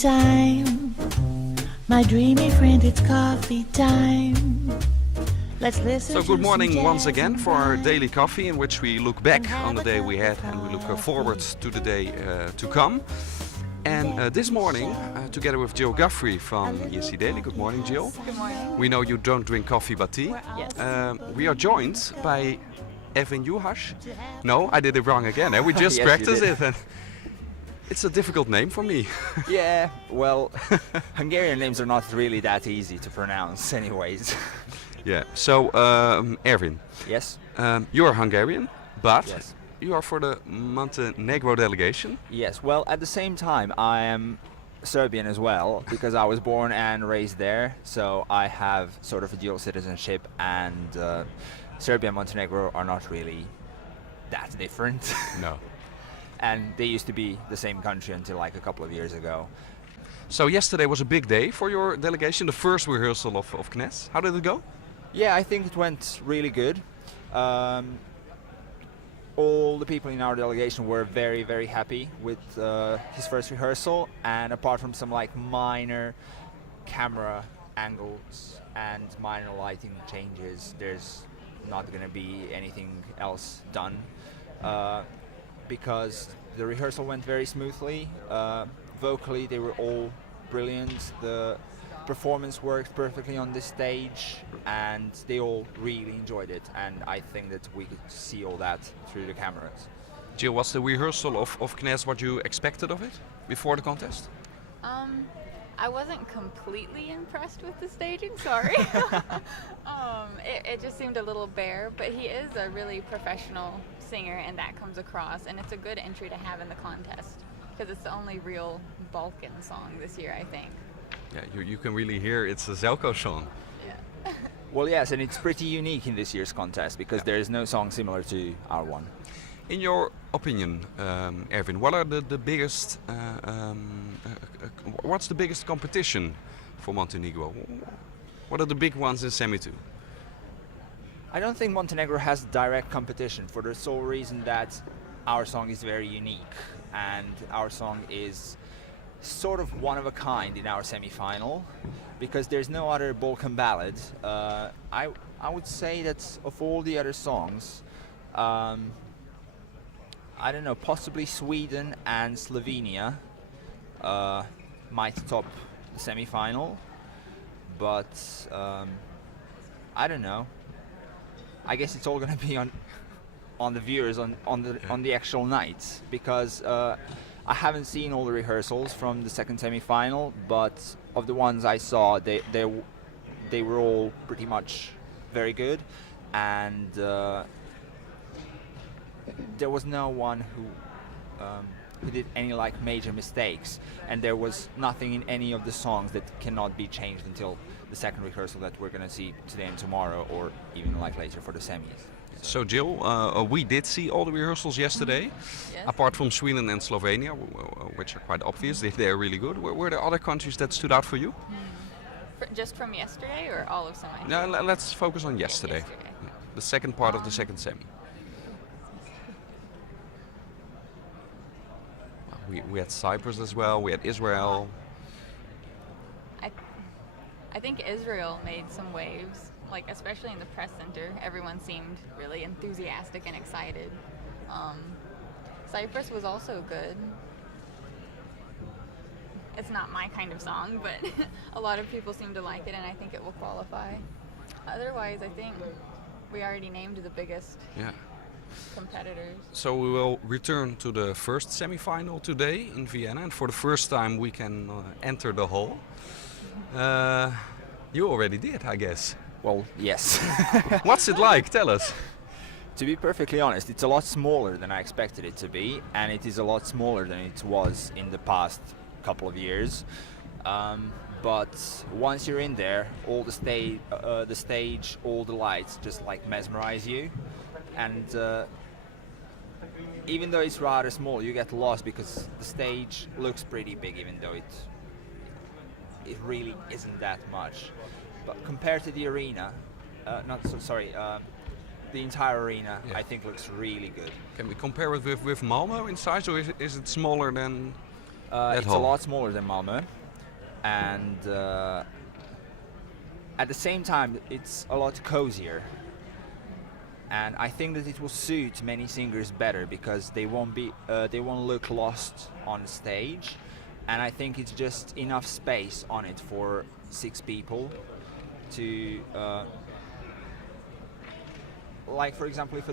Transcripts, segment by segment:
time. My dreamy friend, it's coffee time. Let's listen. So good morning once again for our daily coffee, in which we look back on the day we had and we look forward to the day to come. And this morning, together with Jill Guthrie from ESC Daily. Good morning, Jill. Good morning. We know you don't drink coffee but tea. Yes. We are joined by Ervin Juhasz. No, I did it wrong again. We just Yes, practiced you it. And it's a difficult name for me. Yeah, well, Hungarian names are not really that easy to pronounce anyways. Yeah. So, Ervin, Yes? you're Hungarian, but Yes. you are for the Montenegro delegation. Yes, well, at the same time, I am Serbian as well, because I was born and raised there, so I have sort of a dual citizenship, and Serbia and Montenegro are not really that different. No. And they used to be the same country until like a couple of years ago. So yesterday was a big day for your delegation, the first rehearsal of Knez. How did it go? Yeah, I think it went really good. All the people in our delegation were very, very happy with his first rehearsal, and apart from some like minor camera angles and minor lighting changes, there's not going to be anything else done because the rehearsal went very smoothly. Vocally, they were all brilliant. The performance worked perfectly on this stage, and they all really enjoyed it, and I think that we could see all that through the cameras. Jill, what's the rehearsal of Knez what you expected of it before the contest? I wasn't completely impressed with the staging, sorry. It just seemed a little bare, but he is a really professional singer, and that comes across, and it's a good entry to have in the contest because it's the only real Balkan song this year, I think. Yeah, you can really hear it's a Zelko song. Yeah. Well, yes, and it's pretty unique in this year's contest because there is no song similar to our one. In your opinion, Ervin, what are the biggest? What's the biggest competition for Montenegro? What are the big ones in semi two? I don't think Montenegro has direct competition for the sole reason that our song is very unique, and our song is sort of one of a kind in our semi-final because there's no other Balkan ballad. I would say that of all the other songs, I don't know, possibly Sweden and Slovenia might top the semi-final, but I don't know. I guess it's all going to be on the viewers on the actual night, because I haven't seen all the rehearsals from the second semi-final, but of the ones I saw, they were all pretty much very good, and there was no one who did any like major mistakes, and there was nothing in any of the songs that cannot be changed until the second rehearsal that we're going to see today and tomorrow, or even like later for the semis. So Jill, we did see all the rehearsals yesterday, Yes. apart from Sweden and Slovenia, which are quite obvious. They are really good. Were there other countries that stood out for you? Just from yesterday or all of semi? No, let's focus on yesterday. Yesterday. Yeah, the second part of the second semi. We had Cyprus as well. We had Israel. I think Israel made some waves, like especially in the press center. Everyone seemed really enthusiastic and excited. Cyprus was also good. It's not my kind of song, but a lot of people seem to like it, and I think it will qualify. Otherwise, I think we already named the biggest Yeah. competitors. So we will return to the first semi-final today in Vienna, and for the first time we can enter the hall. You already did, I guess. Well, yes. What's it like? Tell us. To be perfectly honest, it's a lot smaller than I expected it to be, and it is a lot smaller than it was in the past couple of years. But once you're in there, all the stage, all the lights just like mesmerize you, and even though it's rather small, you get lost because the stage looks pretty big, even though it really isn't that much. But compared to the arena, the entire arena, Yeah. I think looks really good. Can we compare it with Malmo in size, or is it smaller than It's hall. a lot smaller than Malmö, and at the same time, it's a lot cozier. And I think that it will suit many singers better because they won't look lost on stage, and I think it's just enough space on it for 6 people to, like for example, if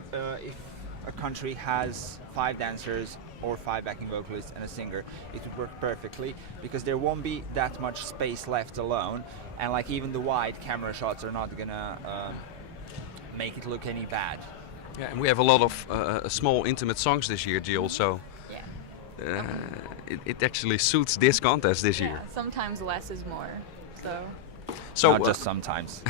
a country has 5 dancers or 5 backing vocalists and a singer, it would work perfectly because there won't be that much space left alone, and like even the wide camera shots are not gonna make it look any bad. Yeah, and we have a lot of small intimate songs this year, Jill, so Yeah. it actually suits this contest this year. Yeah, sometimes less is more. So Not just sometimes.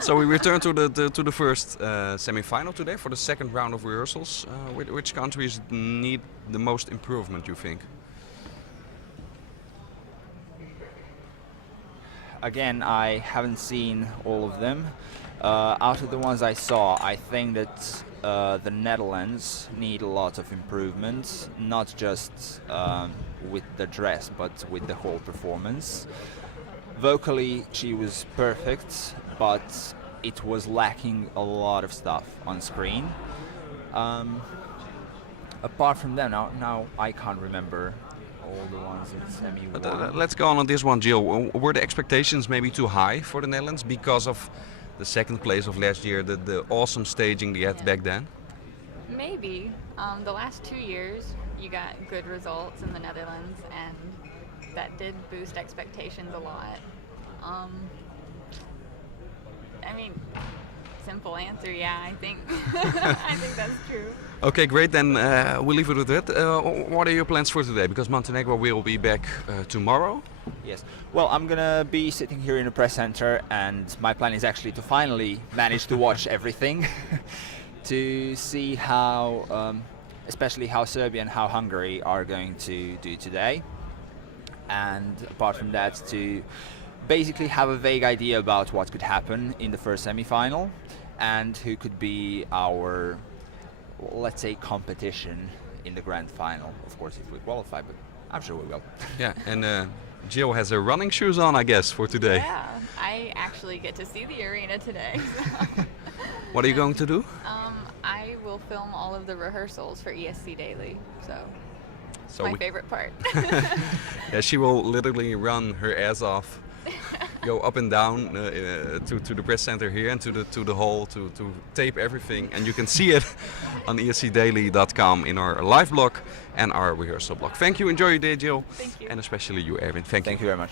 so we return to the first semi-final today for the second round of rehearsals. Which countries need the most improvement, you think? Again, I haven't seen all of them. Out of the ones I saw, I think that the Netherlands need a lot of improvement, not just with the dress, but with the whole performance. Vocally, she was perfect, but it was lacking a lot of stuff on screen. Apart from them, now I can't remember all the ones in semi But, one. let's go on this one, Jill. Were the expectations maybe too high for the Netherlands because of the second place of last year, the awesome staging they had back then? Maybe. The last 2 years, you got good results in the Netherlands, and that did boost expectations a lot. I mean, simple answer, yeah, I think. I think that's true. Okay, great. Then we'll leave it with that. What are your plans for today? Because Montenegro will be back tomorrow. Yes. Well, I'm gonna be sitting here in the press center, and my plan is actually to finally manage to watch everything, to see how, especially how Serbia and how Hungary are going to do today, and apart from that, to basically have a vague idea about what could happen in the first semi-final, and who could be our, let's say, competition in the grand final. Of course, if we qualify, but I'm sure we will. Yeah, and Jill has her running shoes on, I guess, for today. Yeah, I actually get to see the arena today. So. What are you going to do? I will film all of the rehearsals for ESC Daily, so So my favorite part. yeah, she will literally run her ass off, go up and down to the press center here and to the hall to tape everything, and you can see it on escdaily.com in our live blog and our rehearsal blog. Thank you. Enjoy your day, Jill. Thank you. And especially you, Ervin. Thank you. Thank you very much.